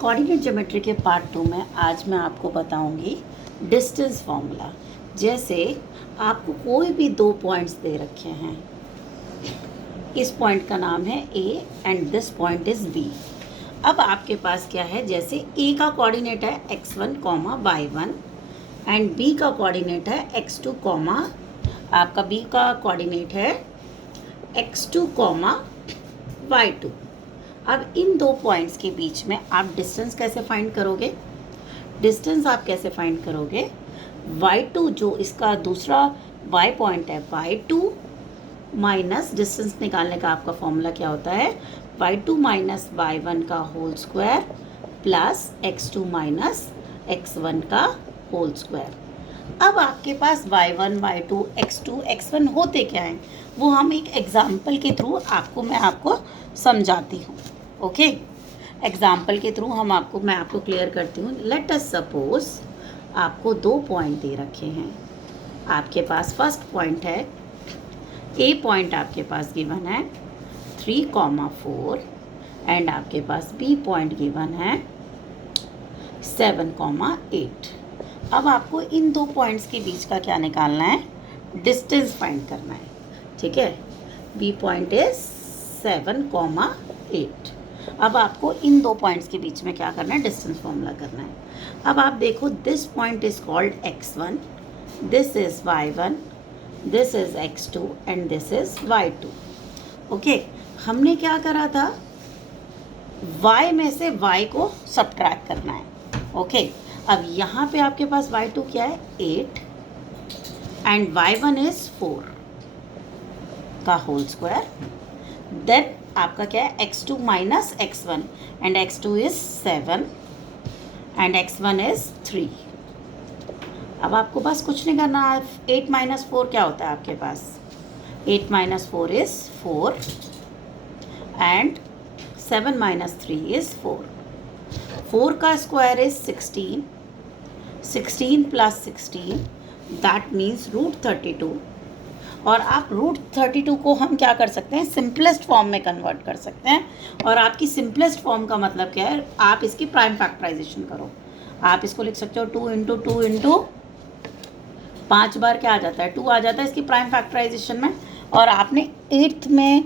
Coordinate geometry के part 2 में आज मैं आपको बताऊंगी डिस्टेंस फार्मूला। जैसे आपको कोई भी दो पॉइंट्स दे रखे हैं, इस पॉइंट का नाम है A and this point is B. अब आपके पास क्या है, जैसे ए का कोऑर्डिनेट है x1, y1 एंड बी का कोऑर्डिनेट है x2, आपका बी का कोऑर्डिनेट है x2, y2। अब इन दो पॉइंट्स के बीच में आप डिस्टेंस कैसे फाइंड करोगे? डिस्टेंस आप कैसे फाइंड करोगे? y2 जो इसका दूसरा y पॉइंट है, y2 माइनस डिस्टेंस निकालने का आपका फॉर्मूला क्या होता है? y2 माइनस y1 का whole square plus x2 minus x1 का होल स्क्वायर। अब आपके पास y1, y2, x2, x1 होते क्या हैं, वो हम एक एग्जाम्पल के थ्रू मैं आपको समझाती हूँ। ओके, एग्जाम्पल के थ्रू मैं आपको क्लियर करती हूँ। लेट अस सपोज आपको दो पॉइंट दे रखे हैं। आपके पास फर्स्ट पॉइंट है, ए पॉइंट आपके पास गिवन है 3, 4 एंड आपके पास बी पॉइंट गिवन है 7, 8। अब आपको इन दो पॉइंट्स के बीच का क्या निकालना है? डिस्टेंस फाइंड करना है। ठीक है, बी पॉइंट इज 7, 8। अब आपको इन दो पॉइंट्स के बीच में क्या करना है? डिस्टेंस फॉर्मूला करना है। अब आप देखो, this point is called x1, this is y1, this is x2 and this is y2। Okay, हमने क्या करा था? y में से y को सब्ट्रैक्ट करना है। ओके, अब यहाँ पे आपके पास y2 क्या है? 8 एंड y1 इज 4 का होल स्क्वायर। देन आपका क्या है? x2 minus x1 and x2 is 7 and x1 is 3। अब आपको बस कुछ नहीं करना है। 8 माइनस 4 क्या होता है आपके पास? 8 minus 4 is 4 and 7 minus 3 is 4। 4 का square is 16, 16 plus 16 that means √32। और आप √32 को हम क्या कर सकते हैं? सिंपलेस्ट फॉर्म में कन्वर्ट कर सकते हैं। और आपकी सिंपलेस्ट फॉर्म का मतलब क्या है? आप इसकी प्राइम फैक्टराइजेशन करो। आप इसको लिख सकते हो 2 इंटू 2 इंटू 5 बार क्या आ जाता है? 2 आ जाता है इसकी प्राइम फैक्टराइजेशन में। और आपने 8th में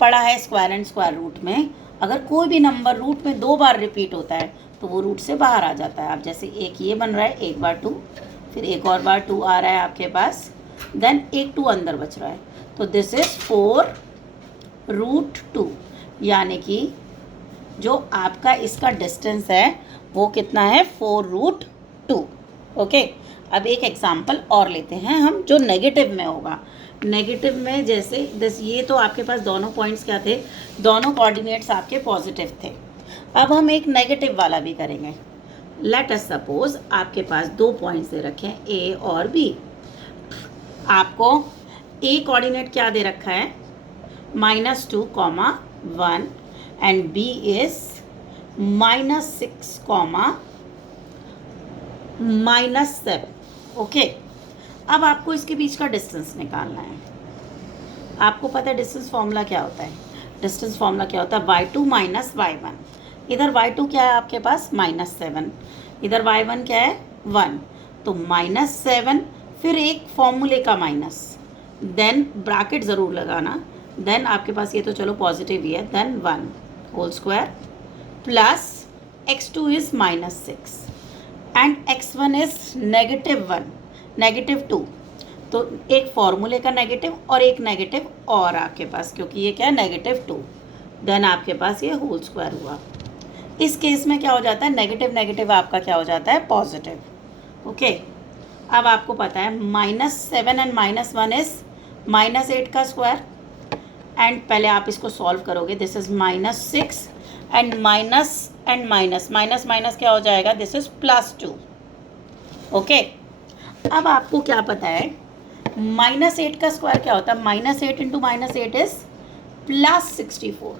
पढ़ा है स्क्वायर एंड स्क्वायर रूट में, अगर कोई भी नंबर रूट में 2 बार रिपीट होता है तो वो रूट से बाहर आ जाता है। आप जैसे एक ये बन रहा है, एक बार 2, फिर एक और बार 2 आ रहा है आपके पास, देन एक 2 अंदर बच रहा है, तो दिस इज 4√2। यानी कि जो आपका इसका डिस्टेंस है वो कितना है? 4√2। ओके, अब एक एग्जांपल और लेते हैं हम जो नेगेटिव में होगा। नेगेटिव में जैसे दिस, ये तो आपके पास दोनों पॉइंट्स क्या थे? दोनों कोऑर्डिनेट्स आपके पॉजिटिव थे। अब हम एक नेगेटिव वाला भी करेंगे। लेट अस सपोज आपके पास दो पॉइंट्स दे रखे हैं, ए और बी। आपको ए कोऑर्डिनेट क्या दे रखा है? -2, 1 एंड बी इज -6, -7। ओके, अब आपको इसके बीच का डिस्टेंस निकालना है। आपको पता है डिस्टेंस फॉर्मूला क्या होता है? डिस्टेंस फॉर्मूला क्या होता है? y2 minus y1। इधर y2 क्या है आपके पास? -7। इधर y1 क्या है? 1। तो -7, फिर एक फॉर्मूले का माइनस, देन ब्रैकेट ज़रूर लगाना, देन आपके पास ये तो चलो पॉजिटिव ही है, then 1 whole square plus x2 is -6 and x1 is -1, -2। तो एक फॉर्मूले का नेगेटिव और एक नेगेटिव और आपके पास, क्योंकि ये क्या है? -2, देन आपके पास ये होल स्क्वायर हुआ। इस केस में क्या हो जाता है? नेगेटिव नेगेटिव आपका क्या हो जाता है? पॉजिटिव। ओके, अब आपको पता है -7 एंड -1 इज -8 का स्क्वायर। एंड पहले आप इसको सॉल्व करोगे, दिस इज -6 एंड माइनस क्या हो जाएगा? This is +2। ओके, अब आपको क्या पता है? -8 का स्क्वायर क्या होता है? -8 इंटू -8 इज +64।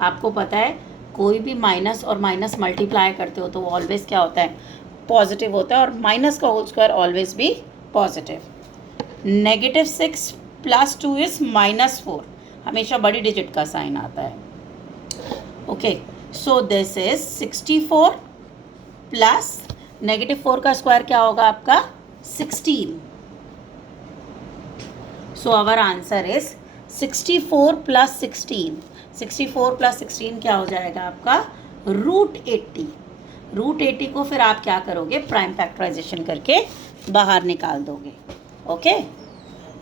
आपको पता है कोई भी माइनस और माइनस मल्टीप्लाई करते हो तो वो ऑलवेज क्या होता है? पॉजिटिव होता है। और माइनस का होल स्क्वायर ऑलवेज भी पॉजिटिव। -6 + 2 इज -4, हमेशा बड़ी डिजिट का साइन आता है। Okay, so this is 64 plus -4 का स्क्वायर क्या होगा आपका 16. So our answer is 64 plus 16. 64 plus 16 क्या हो जाएगा आपका √80. √80 को फिर आप क्या करोगे, प्राइम फैक्टराइजेशन करके बाहर निकाल दोगे. ओके,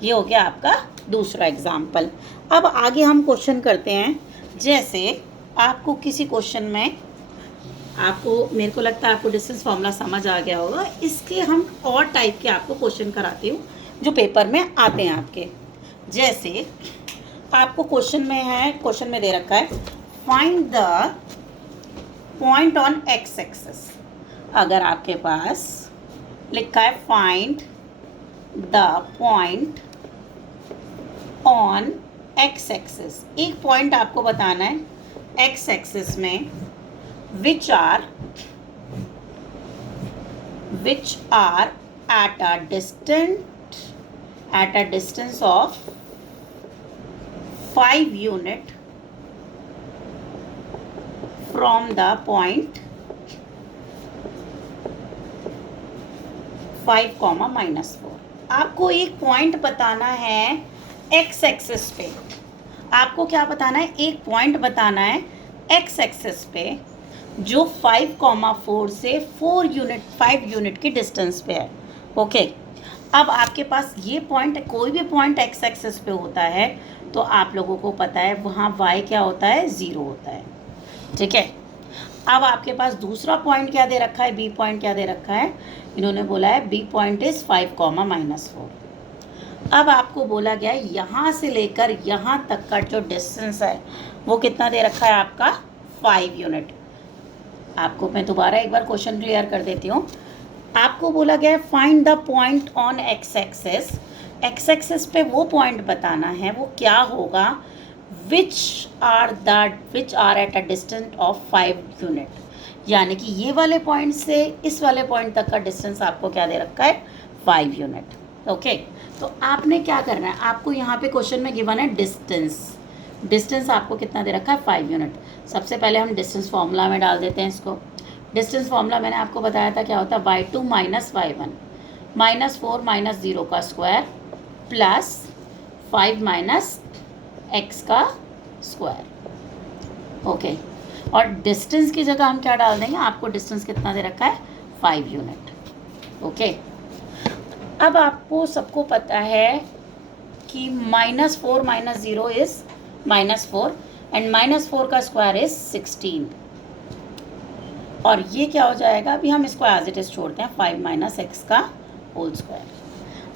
ये हो गया आपका दूसरा एग्जाम्पल. अब आगे हम क्वेश्चन करते हैं. जैसे आपको किसी क्वेश्चन में मेरे को लगता है आपको डिस्टेंस फॉर्मूला समझ आ गया होगा. इसके हम और टाइप के आपको क्वेश्चन कराती हूँ जो पेपर में आते हैं आपके. जैसे आपको क्वेश्चन में दे रखा है find the point on X axis. अगर आपके पास लिखा है find the point on X axis, एक पॉइंट आपको बताना है एक्स एक्सिस में which are at a distance of 5 unit from the point 5, -4. आपको एक पॉइंट बताना है एक्स एक्सिस पे. आपको क्या बताना है, एक पॉइंट बताना है एक्स एक्सिस पे जो 5, 4 से 5 यूनिट की डिस्टेंस पे है. ओके, अब आपके पास ये पॉइंट, कोई भी पॉइंट एक्स एक्सिस पे होता है तो आप लोगों को पता है वहाँ y क्या होता है, 0 होता है. ठीक है. अब आपके पास दूसरा पॉइंट क्या दे रखा है, बी पॉइंट क्या दे रखा है, इन्होंने बोला है बी पॉइंट इज 5, -4. अब आपको बोला गया है यहाँ से लेकर यहाँ तक का जो डिस्टेंस है वो कितना दे रखा है आपका 5 यूनिट. आपको मैं दोबारा एक बार क्वेश्चन क्लियर कर देती हूँ. आपको बोला गया है find the point on X axis. X axis पे वो पॉइंट बताना है, वो क्या होगा, which are at a distance of 5 unit. यानी कि ये वाले पॉइंट से इस वाले पॉइंट तक का डिस्टेंस आपको क्या दे रखा है, 5 यूनिट. ओके, तो आपने क्या करना है, आपको यहाँ पे क्वेश्चन में गिवन है डिस्टेंस आपको कितना दे रखा है, 5 यूनिट. सबसे पहले हम डिस्टेंस फॉर्मूला में डाल देते हैं इसको. डिस्टेंस फॉर्मूला मैंने आपको बताया था क्या होता है, y2 - y1 -4 - 0 का स्क्वायर प्लस 5 - x का स्क्वायर. ओके, और डिस्टेंस की जगह हम क्या डाल देंगे, आपको डिस्टेंस कितना दे रखा है, 5 यूनिट. ओके, अब आपको सबको पता है कि -4 - 0 इज़ -4 एंड -4 का स्क्वायर इज 16. और ये क्या हो जाएगा, अभी हम इसको एज इट इज छोड़ते हैं, 5 - x का होल स्क्वायर.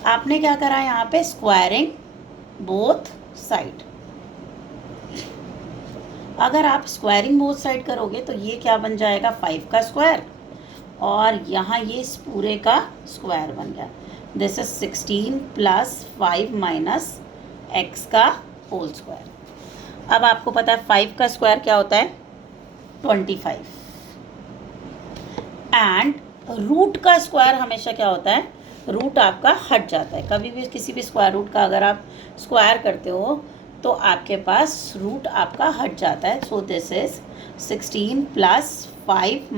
आपने क्या करा है यहाँ पे, स्क्वायरिंग बोथ साइड. अगर आप स्क्वायरिंग बोथ साइड करोगे तो ये क्या बन जाएगा, 5 का स्क्वायर और यहाँ ये इस पूरे का स्क्वायर बन गया. दिस इज 16 प्लस 5 - x का होल स्क्वायर. अब आपको पता है 5 का स्क्वायर क्या होता है, 25. एंड रूट का स्क्वायर हमेशा क्या होता है, रूट आपका हट जाता है. कभी भी किसी भी स्क्वायर रूट का अगर आप स्क्वायर करते हो तो आपके पास रूट आपका हट जाता है. सो दिस इज 16 प्लस 5 -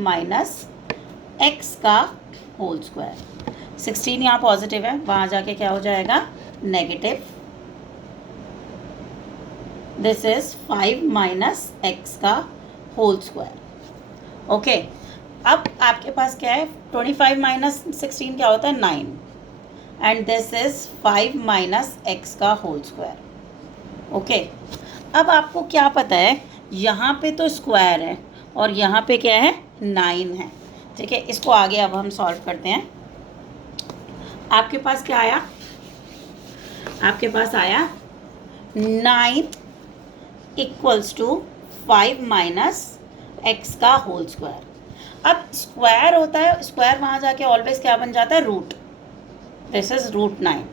x का होल स्क्वायर. 16 यहाँ पॉजिटिव है, वहाँ जाके क्या हो जाएगा, नेगेटिव. दिस इज 5 - x का होल स्क्वायर. ओके, अब आपके पास क्या है, 25 - 16 क्या होता है, 9. एंड दिस इज 5 - x का होल स्क्वायर. ओके, अब आपको क्या पता है, यहाँ पे तो स्क्वायर है और यहाँ पे क्या है, 9 है. ठीक है, इसको आगे अब हम सॉल्व करते हैं. आपके पास क्या आया, आपके पास आया 9 = 5 - x का होल स्क्वायर. अब स्क्वायर होता है, स्क्वायर वहाँ जाके ऑलवेज क्या बन जाता है, रूट. This is √9.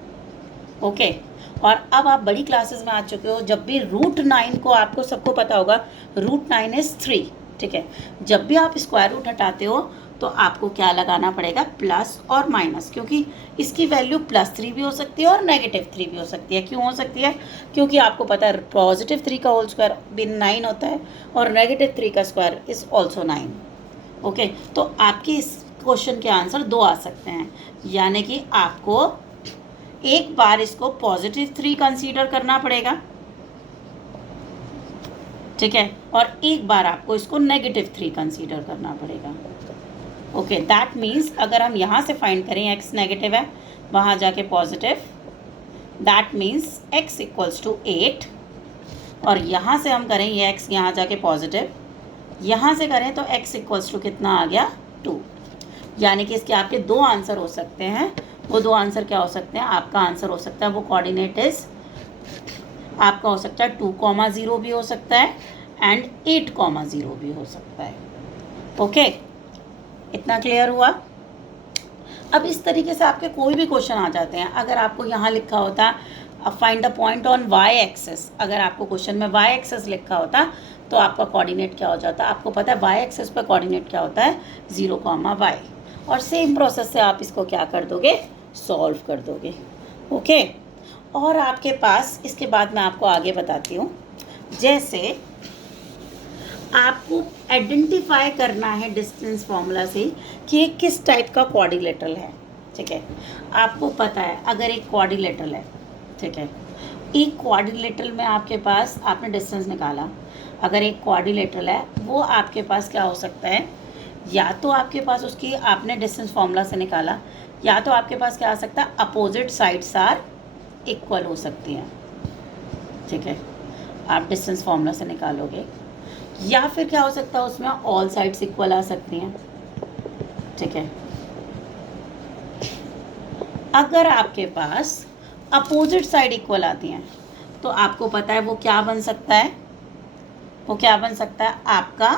ओके, और अब आप बड़ी क्लासेस में आ चुके हो, जब भी √9 को, आपको सबको पता होगा √9 इज 3. ठीक है, जब भी आप स्क्वायर रूट हटाते हो तो आपको क्या लगाना पड़ेगा, प्लस और माइनस, क्योंकि इसकी वैल्यू +3 भी हो सकती है और -3 भी हो सकती है। क्यों हो सकती है, क्योंकि आपको पता है +3 का होल स्क्वायर भी 9 होता है और -3 का स्क्वायर इज़ ऑल्सो 9। ओके, तो आपके इस क्वेश्चन के आंसर 2 आ सकते हैं, यानी कि आपको एक बार इसको +3 कंसीडर करना पड़ेगा, ठीक है, और एक बार आपको इसको -3 कंसीडर करना पड़ेगा। ओके, दैट मीन्स अगर हम यहाँ से फाइंड करें x नेगेटिव है, वहाँ जाके positive, that means x equals to 8, और यहाँ से हम करें ये x यहाँ जाके पॉजिटिव, यहाँ से करें तो x इक्वल्स टू कितना आ गया, 2। यानी कि इसके आपके 2 आंसर हो सकते हैं। वो 2 आंसर क्या हो सकते हैं, आपका आंसर हो सकता है वो कोऑर्डिनेट इज आपका हो सकता है 2,0 भी हो सकता है एंड 8,0 भी हो सकता है। ओके, इतना क्लियर हुआ। अब इस तरीके से आपके कोई भी क्वेश्चन आ जाते हैं। अगर आपको यहाँ लिखा होता find the point on y axis, अगर आपको क्वेश्चन में y एक्सेस लिखा होता तो आपका कोऑर्डिनेट क्या हो जाता, आपको पता है y एक्सेस पर कोऑर्डिनेट क्या होता है, 0,y, और सेम प्रोसेस से आप इसको क्या कर दोगे, सॉल्व कर दोगे। ओके, और आपके पास इसके बाद मैं आपको आगे बताती हूँ, जैसे आपको आइडेंटिफाई करना है डिस्टेंस फॉर्मूला से कि ये किस टाइप का क्वाड्रिलेटरल है। ठीक है, आपको पता है अगर एक क्वाड्रिलेटरल है, ठीक है, एक क्वाड्रिलेटरल में आपके पास आपने डिस्टेंस निकाला, अगर एक क्वाड्रिलेटरल है वो आपके पास क्या हो सकता है, या तो आपके पास उसकी आपने डिस्टेंस फॉर्मूला से निकाला, या तो आपके पास क्या आ सकता है, अपोजिट साइड्स आर इक्वल हो सकती हैं। ठीक है, आप डिस्टेंस फॉर्मूला से निकालोगे, या फिर क्या हो सकता है उसमें ऑल साइड्स इक्वल आ सकती हैं। ठीक है, अगर आपके पास अपोजिट साइड इक्वल आती हैं तो आपको पता है वो क्या बन सकता है, वो क्या बन सकता है, आपका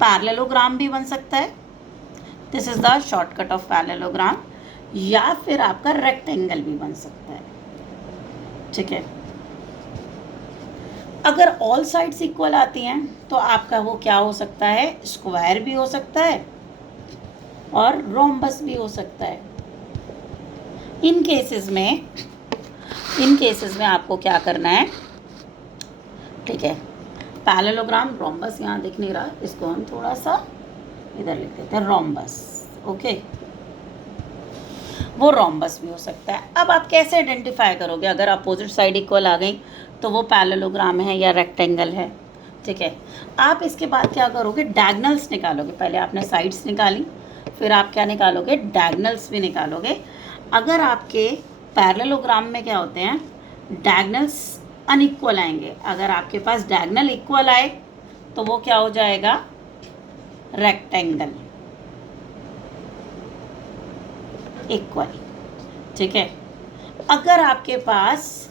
पैरेललोग्राम भी बन सकता है, this is the shortcut of parallelogram, या फिर आपका रेक्टेंगल भी बन सकता है। ठीक है, अगर ऑल साइड्स इक्वल आती हैं तो आपका वो क्या हो सकता है, स्क्वायर भी हो सकता है और रोम्बस भी हो सकता है। इन केसेस में आपको क्या करना है, ठीक है, पैरेललोग्राम, रोम्बस यहाँ दिख नहीं रहा, इसको हम थोड़ा सा इधर लिख देते हैं, रोम्बस। ओके, वो रोम्बस भी हो सकता है। अब आप कैसे आइडेंटिफाई करोगे अगर अपोजिट साइड इक्वल आ गई तो वो पैरेललोग्राम है या रेक्टेंगल है। ठीक है, आप इसके बाद क्या करोगे, डायगनल्स निकालोगे। पहले आपने साइड्स निकाली, फिर आप क्या निकालोगे, डायगनल्स भी निकालोगे। अगर आपके पैरेललोग्राम में क्या होते हैं, डायगनल्स अनइक्वल आएंगे, अगर आपके पास डायगनल इक्वल आए तो वो क्या हो जाएगा, रेक्टेंगल इक्वल। ठीक है, अगर आपके पास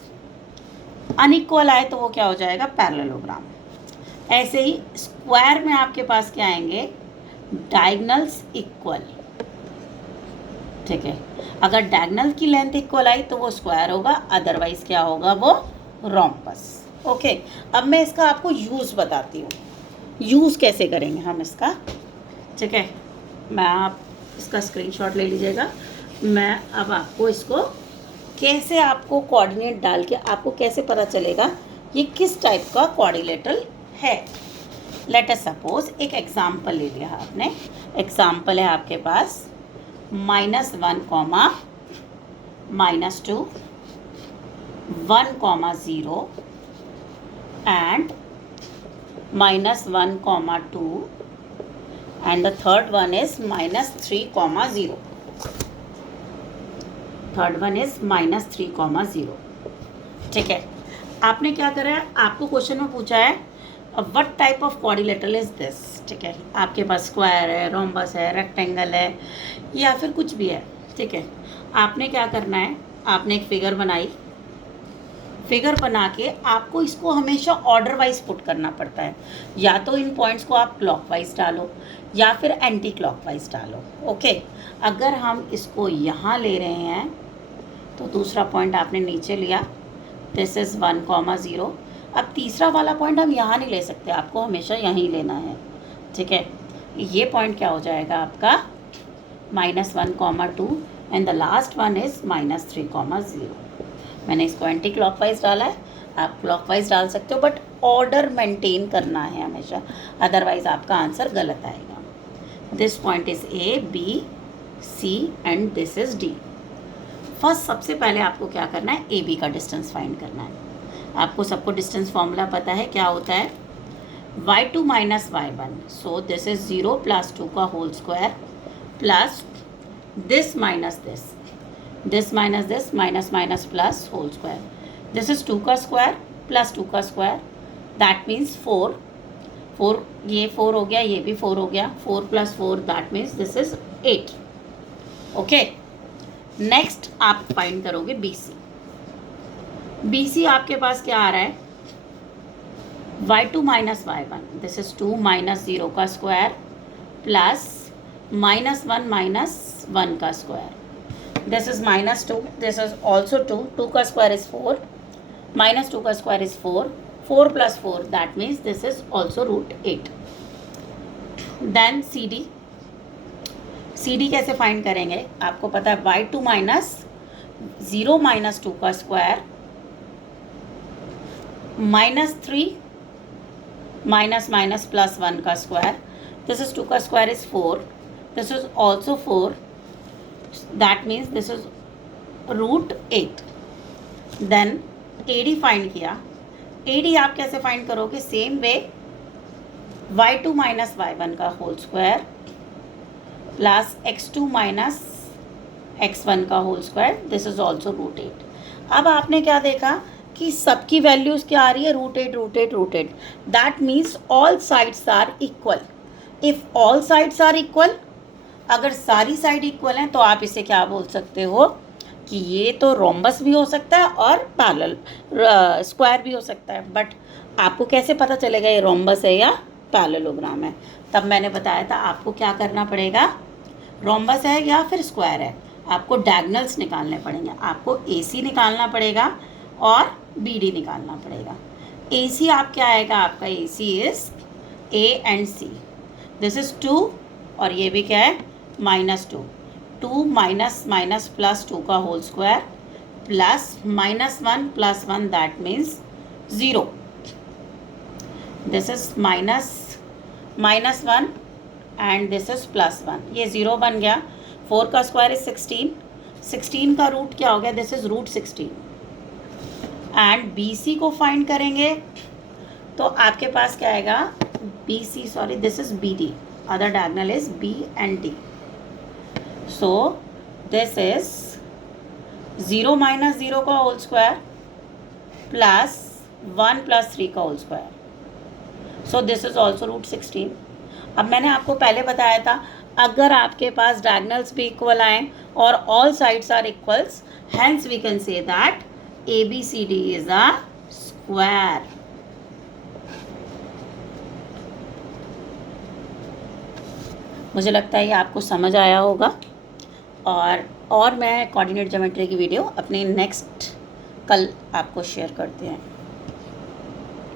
अनइक्वल आए तो वो क्या हो जाएगा, पैरेललोग्राम। ऐसे ही स्क्वायर में आपके पास क्या आएंगे, डायगनल्स इक्वल। ठीक है, अगर डायगनल की लेंथ इक्वल आई तो वो स्क्वायर होगा, अदरवाइज क्या होगा, वो रोम्बस। ओके, अब मैं इसका आपको यूज़ बताती हूँ, यूज़ कैसे करेंगे हम इसका। ठीक है, मैं आप इसका स्क्रीनशॉट ले लीजिएगा। मैं अब आपको इसको कैसे, आपको कोऑर्डिनेट डाल के आपको कैसे पता चलेगा ये किस टाइप का क्वाड्रिलेटरल है। लेट अस सपोज एक एग्जाम्पल ले लिया आपने, एग्जाम्पल है आपके पास -1, -2, 1, 0 and -1, 2 and the third one is -3, 0. Third one is -3, 0. ठीक है, आपने क्या करा है, आपको क्वेश्चन में पूछा है what type of quadrilateral is this. ठीक है, आपके पास स्क्वायर है, रोम्बस है, रेक्टेंगल है, या फिर कुछ भी है। ठीक है, आपने क्या करना है, आपने एक फिगर बनाई, फिगर बना के आपको इसको हमेशा ऑर्डर वाइज पुट करना पड़ता है, या तो इन पॉइंट्स को आप क्लॉकवाइज डालो या फिर एंटी क्लॉकवाइज डालो। ओके, अगर हम इसको यहाँ ले रहे हैं तो दूसरा पॉइंट आपने नीचे लिया, दिस इज़ 1, 0। अब तीसरा वाला पॉइंट हम यहाँ नहीं ले सकते, आपको हमेशा यहीं लेना है। ठीक है, ये पॉइंट क्या हो जाएगा आपका -1, 2 and the last one is -3, 0। मैंने इसको एंटी क्लॉकवाइज डाला है, आप क्लॉकवाइज डाल सकते हो, बट ऑर्डर मेंटेन करना है हमेशा, अदरवाइज आपका आंसर गलत आएगा। This point is A, B, C and this is D. First सबसे पहले आपको क्या करना है, ए बी का डिस्टेंस फाइंड करना है। आपको सबको डिस्टेंस फॉर्मूला पता है, क्या होता है, y2 minus y1, so this is 0 plus 2 का whole square plus this minus this minus this minus minus plus whole square, this is 2 का स्क्वायर प्लस 2 का स्क्वायर, दैट मीन्स 4, ये 4 हो गया, ये भी 4 हो गया, 4 + 4 that means this is 8। Okay, next आप फाइंड करोगे BC आपके पास क्या आ रहा है, y2 minus y1, this is 2 minus 0 का स्क्वायर प्लस -1 minus 1 का square, this is -2, this is also 2, 2 का स्क्वायर is 4, -2 का square is 4, 4 + 4 that means this is also √8। then CD कैसे फाइंड करेंगे, आपको पता है y2 minus 0 minus 2 का स्क्वायर -3 minus minus plus 1 का स्क्वायर, this is 2 का square is 4, this is also 4, that means this is √8। then AD find किया, AD आप कैसे फाइंड करोगे, same way y2 minus y1 का whole square plus x2 minus x1 का whole square, this is also √8। अब आपने क्या देखा कि सबकी वैल्यूज़ क्या आ रही है, √8। That means all sides are equal. If all sides are equal, अगर सारी साइड इक्वल हैं तो आप इसे क्या बोल सकते हो कि ये तो रोम्बस भी हो सकता है और पैरेलल स्क्वायर भी हो सकता है। बट आपको कैसे पता चलेगा ये रोम्बस है या पैरेललोग्राम है? तब मैंने बताया था आपको क्या करना पड़ेगा, रोम्बस है या फिर स्क्वायर है, आपको डायगोनल्स निकालने पड़ेंगे। आपको AC निकालना पड़ेगा और BD निकालना पड़ेगा। AC आप क्या आएगा, आपका AC is A and C, this is 2 और ये भी क्या है -2, 2 माइनस प्लस 2 का whole square plus -1 + 1 that means 0, this is -1 and this is +1, ये 0 बन गया। 4 का स्क्वायर इज 16 का रूट क्या हो गया, दिस इज √16। एंड BC को फाइंड करेंगे तो आपके पास क्या आएगा, BC sorry this is BD, other diagonal is B and D, so this is 0 - 0 का होल स्क्वायर प्लस 1 + 3 का whole square, so this is also √16। अब मैंने आपको पहले बताया था अगर आपके पास डायगोनल्स भी इक्वल आए और all sides are equals, hence we can say that ABCD is a square। मुझे लगता है ये आपको समझ आया होगा। और मैं कोऑर्डिनेट ज्योमेट्री की वीडियो अपनी नेक्स्ट कल आपको शेयर करते हैं।